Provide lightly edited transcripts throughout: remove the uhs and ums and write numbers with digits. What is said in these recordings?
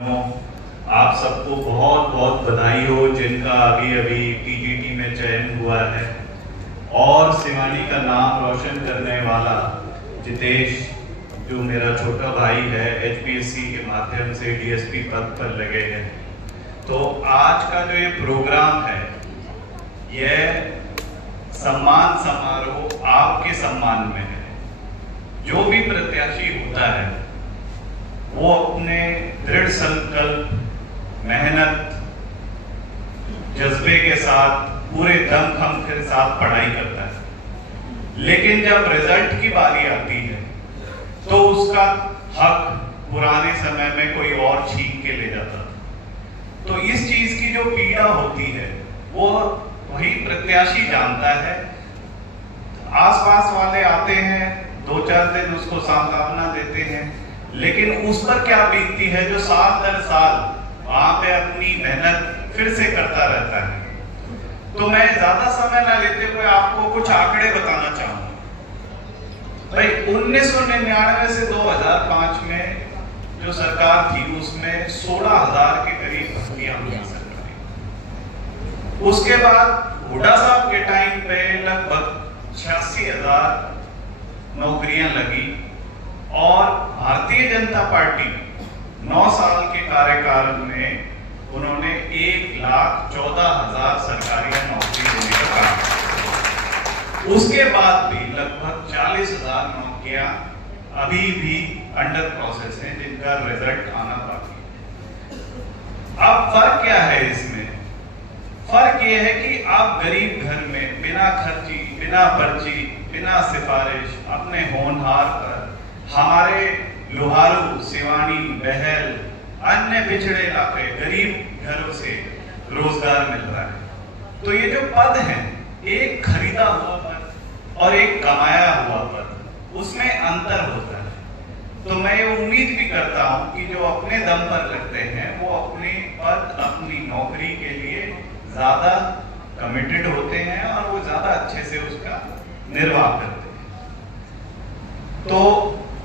आप सबको बहुत बहुत बधाई हो जिनका अभी अभी टीजीटी में चयन हुआ है। और सिवानी का नाम रोशन करने वाला जितेश, जो मेरा छोटा भाई है, एचपीएससी के माध्यम से डीएसपी पद पर लगे हैं। तो आज का जो ये प्रोग्राम है, यह सम्मान समारोह आपके सम्मान में है। जो भी प्रत्याशी होता है वो अपने दृढ़ संकल्प, मेहनत, जज्बे के साथ, पूरे दमखम के साथ पढ़ाई करता है। लेकिन जब रिजल्ट की बारी आती है तो उसका हक पुराने समय में कोई और छीन के ले जाता। तो इस चीज की जो पीड़ा होती है वो वही प्रत्याशी जानता है। आसपास वाले आते हैं, 2-4 दिन उसको सांत्वना देते हैं, लेकिन उस पर क्या बीतती है जो साल दर साल वहां पे अपनी मेहनत फिर से करता रहता है। तो मैं ज्यादा समय ना लेते हुए आपको कुछ आंकड़े बताना चाहूंगा। भाई 1999 से 2005 में जो सरकार थी उसमें 16,000 के करीब भर्तियां हुई सरकारी। उसके बाद हुड्डा साहब के टाइम पे लगभग 86,000 नौकरियां लगी। और भारतीय जनता पार्टी 9 साल के कार्यकाल में उन्होंने 1,14,000 सरकारी नौकरी देने का काम किया। उसके बाद भी लगभग 40,000 नौकरियां अभी भी अंडर प्रोसेस हैं, जिनका रिजल्ट आना बाकी है। अब फर्क क्या है इसमें? फर्क यह है कि आप गरीब घर में बिना खर्ची, बिना पर्ची, बिना सिफारिश, अपने होनहार पर हमारे लोहारू, सिवानी, बहल, अन्य पिछड़े इलाके, गरीब घरों से रोजगार मिल रहा है। तो ये जो पद है, एक खरीदा हुआ पद और एक कमाया हुआ पद, उसमें अंतर होता है। तो मैं ये उम्मीद भी करता हूं कि जो अपने दम पर लगते हैं वो अपने पद, अपनी नौकरी के लिए ज्यादा कमिटेड होते हैं और वो ज्यादा अच्छे से उसका निर्वाह करते हैं। तो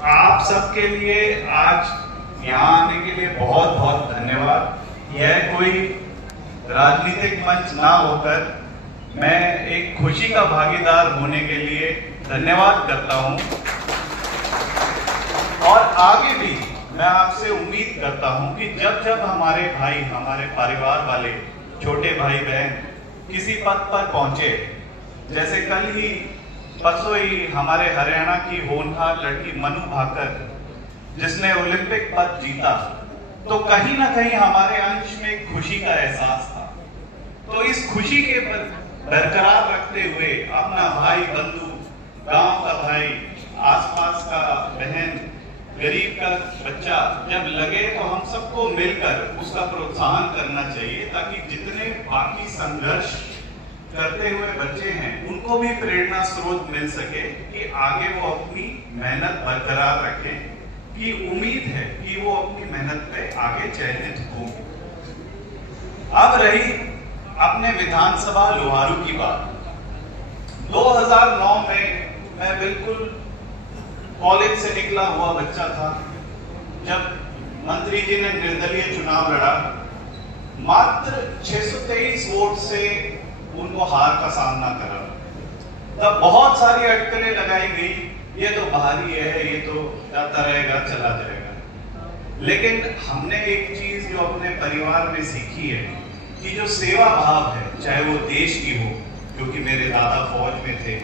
आप सबके लिए आज यहाँ आने के लिए बहुत बहुत धन्यवाद। यह कोई राजनीतिक मंच ना होकर मैं एक खुशी का भागीदार होने के लिए धन्यवाद करता हूँ। और आगे भी मैं आपसे उम्मीद करता हूँ कि जब जब हमारे भाई, हमारे परिवार वाले छोटे भाई बहन किसी पद पर पहुंचे, जैसे कल ही परसों ही हमारे हरियाणा की होनहार लड़की मनु भाकर जिसने ओलंपिक पद जीता, तो कहीं ना कहीं हमारे अंश में खुशी का एहसास था। तो इस खुशी के बरकरार रखते हुए अपना भाई, बंधु, गांव का भाई, आसपास का बहन, गरीब का बच्चा जब लगे तो हम सबको मिलकर उसका प्रोत्साहन करना चाहिए, ताकि जितने बाकी संघर्ष करते हुए बच्चे हैं उनको भी प्रेरणा स्रोत मिल सके कि आगे वो अपनी मेहनत बरकरार रखें, कि उम्मीद है कि वो अपनी मेहनत पे आगे चयनित होंगे। अब रही अपने विधानसभा लोहारू की बात। 2009 में मैं बिल्कुल कॉलेज से निकला हुआ बच्चा था जब मंत्री जी ने निर्दलीय चुनाव लड़ा। मात्र 623 वोट से उनको हार का सामना करा। तब बहुत सारी अटकलें लगाई गई, ये तो बाहरी है, ये तो जाता रहेगा, चला जाएगा। लेकिन हमने एक चीज जो अपने परिवार में सीखी है कि जो सेवा भाव है, चाहे वो देश की हो, क्योंकि मेरे दादा फौज में थे,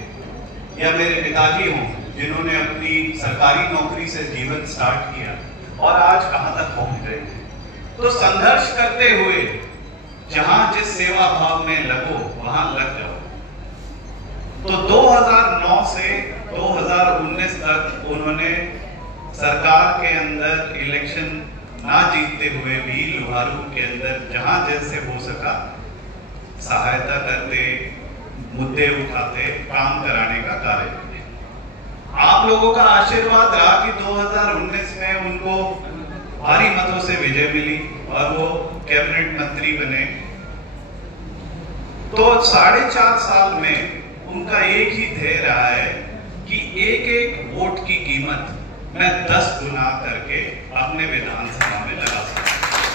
या मेरे पिताजी हों जिन्होंने अपनी सरकारी नौकरी से जीवन स्टार्ट किया और आज कहां तक पहुंच गए हैं। तो संघर्ष करते हुए जहां जिस सेवा भाव में लगो वहां लग जाओ। तो 2009 से 2019 तक उन्होंने सरकार के अंदर इलेक्शन ना जीतते हुए भी लोहारू के अंदर जहां जैसे हो सका सहायता करते, मुद्दे उठाते, काम कराने का कार्य करते। आप लोगों का आशीर्वाद रहा कि 2019 में उनको भारी मतों से विजय मिली और वो कैबिनेट मंत्री बने। तो 4.5 साल में उनका एक ही ध्येय रहा है कि एक एक वोट की कीमत मैं 10 गुना करके अपने विधानसभा में लगा सकता हूं।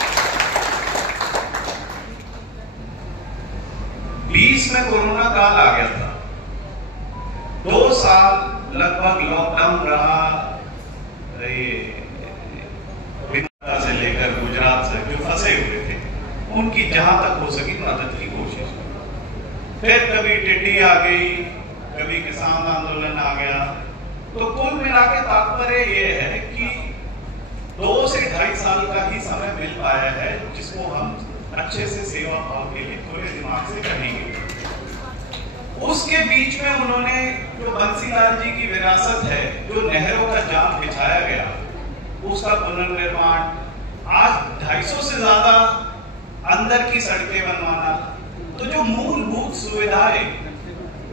बीच में कोरोना काल आ गया था, 2 साल लगभग लॉकडाउन रहा। से लेकर गुजरात से जो फंसे हुए थे उनकी जहां तक हो सकी मदद की कोशिश। फिर कभी टिड्डी आ गई, कभी किसान आंदोलन आ गया। तो कुल मिला के तात्पर्य ये है कि 2 से 2.5 साल का ही समय मिल पाया है जिसको हम अच्छे से सेवा भाव के लिए पूरे दिमाग से करेंगे। उसके बीच में उन्होंने जो बंसीलाल जी की विरासत है, जो नहरों का जाल बिछाया गया, उसका पुनर्निर्माण, आज 250 से ज्यादा अंदर की सड़कें बनवाना, तो जो मूलभूत सुविधाएं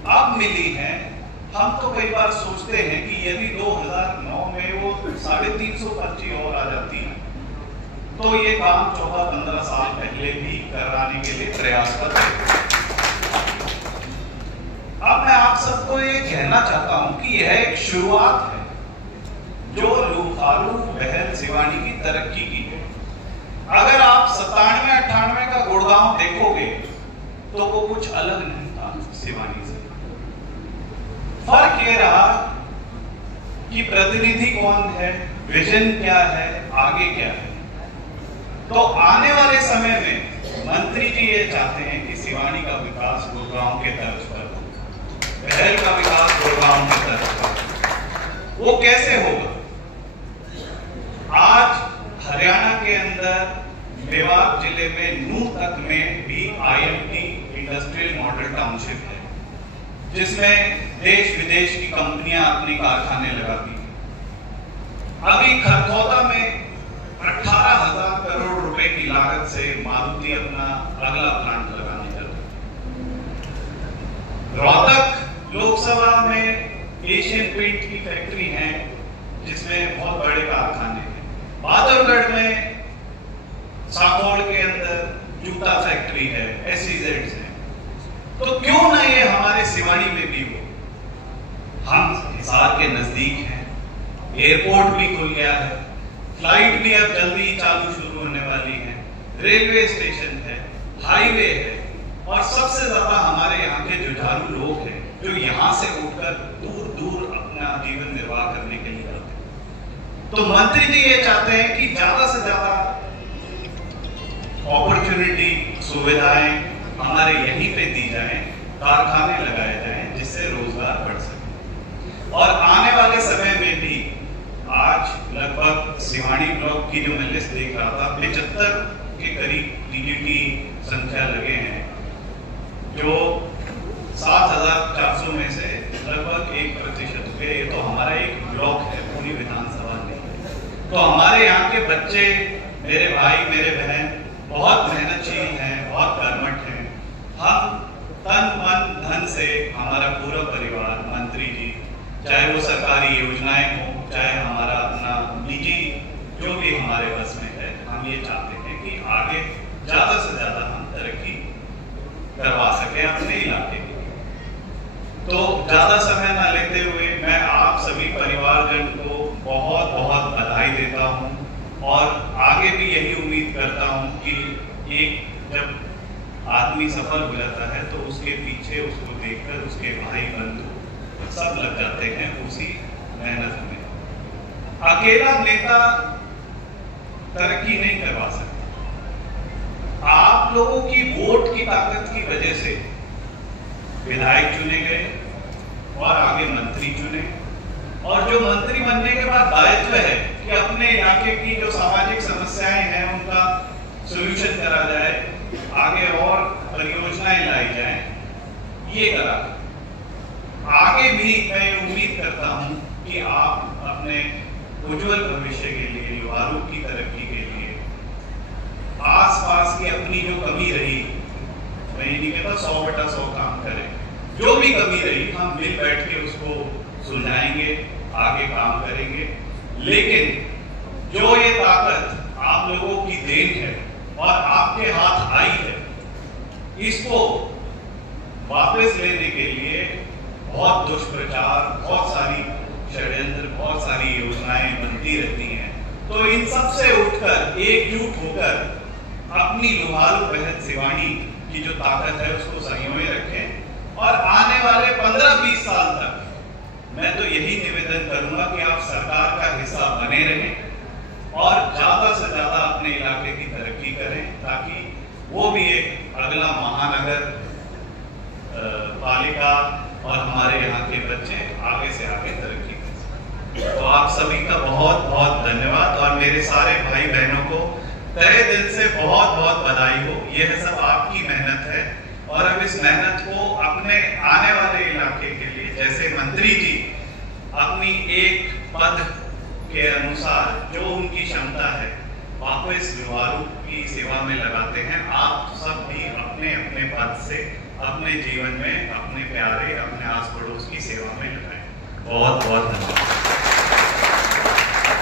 अब मिली हैं, हम तो कई बार सोचते हैं कि यदि 2009 में वो 350 पर्ची और आ जाती है तो ये काम 14-15 साल पहले भी कराने के लिए प्रयास कर रहे हैं। अब मैं आप सबको ये कहना चाहता हूं कि यह एक शुरुआत है जो लूफालू बहल सिवानी की तरक्की की है। अगर आप 97-98 का गुड़गांव देखोगे तो वो कुछ अलग नहीं था सिवानी से। फर्क ये रहा कि प्रतिनिधि कौन है, विजन क्या है, आगे क्या है। तो आने वाले समय में मंत्री जी ये चाहते हैं कि सिवानी का विकास गुड़गांव के तर्ज पर हो, बहल का विकास गुड़गांव के तर्ज पर। वो कैसे होगा? आज हरियाणा के अंदर मेवात जिले में नूह तक में भी IMT इंडस्ट्रियल मॉडल टाउनशिप है, जिसमें देश विदेश की कंपनियां अपने कारखाने लगाती हैं। अभी खरखौदा में 18,000 करोड़ रुपए की लागत से मारुति अपना अगला प्लांट लगाने जा रही है। रोहतक लोकसभा में एशियन पेंट की फैक्ट्री है, जिसमें बहुत बड़े कारखाने हैं। बहादुरगढ़ में साकोड़ के अंदर जूता फैक्ट्री है, SEZ है। तो क्यों ना ये हमारे सिवानी में भी हो? हम हिसार के नजदीक हैं, एयरपोर्ट भी खुल गया है, फ्लाइट भी अब जल्दी शुरू होने वाली है, रेलवे स्टेशन है, हाईवे है, और सबसे ज्यादा हमारे यहाँ के जुझारू लोग हैं जो यहाँ से उठकर दूर दूर अपना जीवन निर्वाह करने के लिए आते हैं। तो मंत्री जी ये चाहते हैं कि ज्यादा से ज्यादा अपॉर्चुनिटी, सुविधाएं हमारे यहीं पे दी जाएं, कारखाने लगाए जाएं, जिससे रोजगार बढ़ सके। और आने वाले समय में भी आज लगभग सिवानी ब्लॉक की जो मैं लिस्ट देख रहा था, 75 के करीब TGT संख्या लगे हैं, जो 7,400 में से लगभग 1% हुए। ये तो हमारा एक ब्लॉक है, पूरी विधानसभा नहीं। तो हमारे यहाँ के बच्चे, मेरे भाई, मेरे बहन बहुत मेहनतशील हैं, बहुत कर्मठ हैं। हम तन मन धन से, हमारा पूरा परिवार, मंत्री जी, चाहे वो सरकारी योजनाएं हो, चाहे हमारा अपना निजी जो भी हमारे बस में है, हम ये चाहते हैं कि आगे ज्यादा से ज्यादा हम तरक्की करवा सके अपने इलाके की। तो ज्यादा समय ना लेते हुए मैं आप सभी परिवारजन को बहुत बहुत बधाई देता हूं, और आगे भी यही उम्मीद करता हूं कि एक जब आदमी सफल हो जाता है तो उसके पीछे उसको देखकर उसके भाई बंधु सब लग जाते हैं उसी मेहनत में। अकेला नेता तरक्की नहीं करवा सकता। आप लोगों की वोट की ताकत की वजह से विधायक चुने गए और आगे मंत्री चुने, और जो मंत्री बनने के बाद दायित्व है कि अपने इलाके की जो सामाजिक समस्याएं हैं उनका सॉल्यूशन करा जाए, आगे और परियोजनाएं लाई जाए, ये करा। आगे भी मैं उम्मीद करता हूं कि आप अपने उज्जवल भविष्य के लिए, युवाओं की तरक्की के लिए, आसपास की अपनी जो कमी रही, मैं ये नहीं कहता 100/100 काम करें, जो भी कमी रही हम मिल बैठ के उसको सुलझाएंगे, आगे काम करेंगे। लेकिन जो ये ताकत आप लोगों की देन है और आपके हाथ आई है, इसको वापस लेने के लिए बहुत दुष्प्रचार, बहुत सारी षड्यंत्र, बहुत सारी योजनाएं बनती रहती हैं। तो इन सब से उठकर एकजुट होकर अपनी लुभालू बहन सिवानी की जो ताकत है उसको संयमे रखें और आने वाले 15-20 साल तक मैं तो यही निवेदन करूंगा कि आप सरकार का हिस्सा बने रहें और ज्यादा से ज्यादा अपने इलाके की तरक्की करें, ताकि वो भी एक अगला महानगर पालिका और हमारे यहाँ के बच्चे आगे से आगे तरक्की करें। तो आप सभी का बहुत बहुत धन्यवाद और मेरे सारे भाई बहनों को तहे दिल से बहुत बहुत बधाई हो। यह सब आपकी मेहनत है और अब इस मेहनत को अपने आने वाले इलाके के लिए, जैसे मंत्री जी अपनी एक पद के अनुसार जो उनकी क्षमता है वापस युवाओं की सेवा में लगाते हैं, आप सब भी अपने अपने पद से अपने जीवन में अपने प्यारे अपने आस पड़ोस की सेवा में लगाएं। बहुत बहुत धन्यवाद।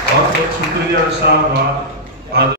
बहुत बहुत शुक्रिया साहब।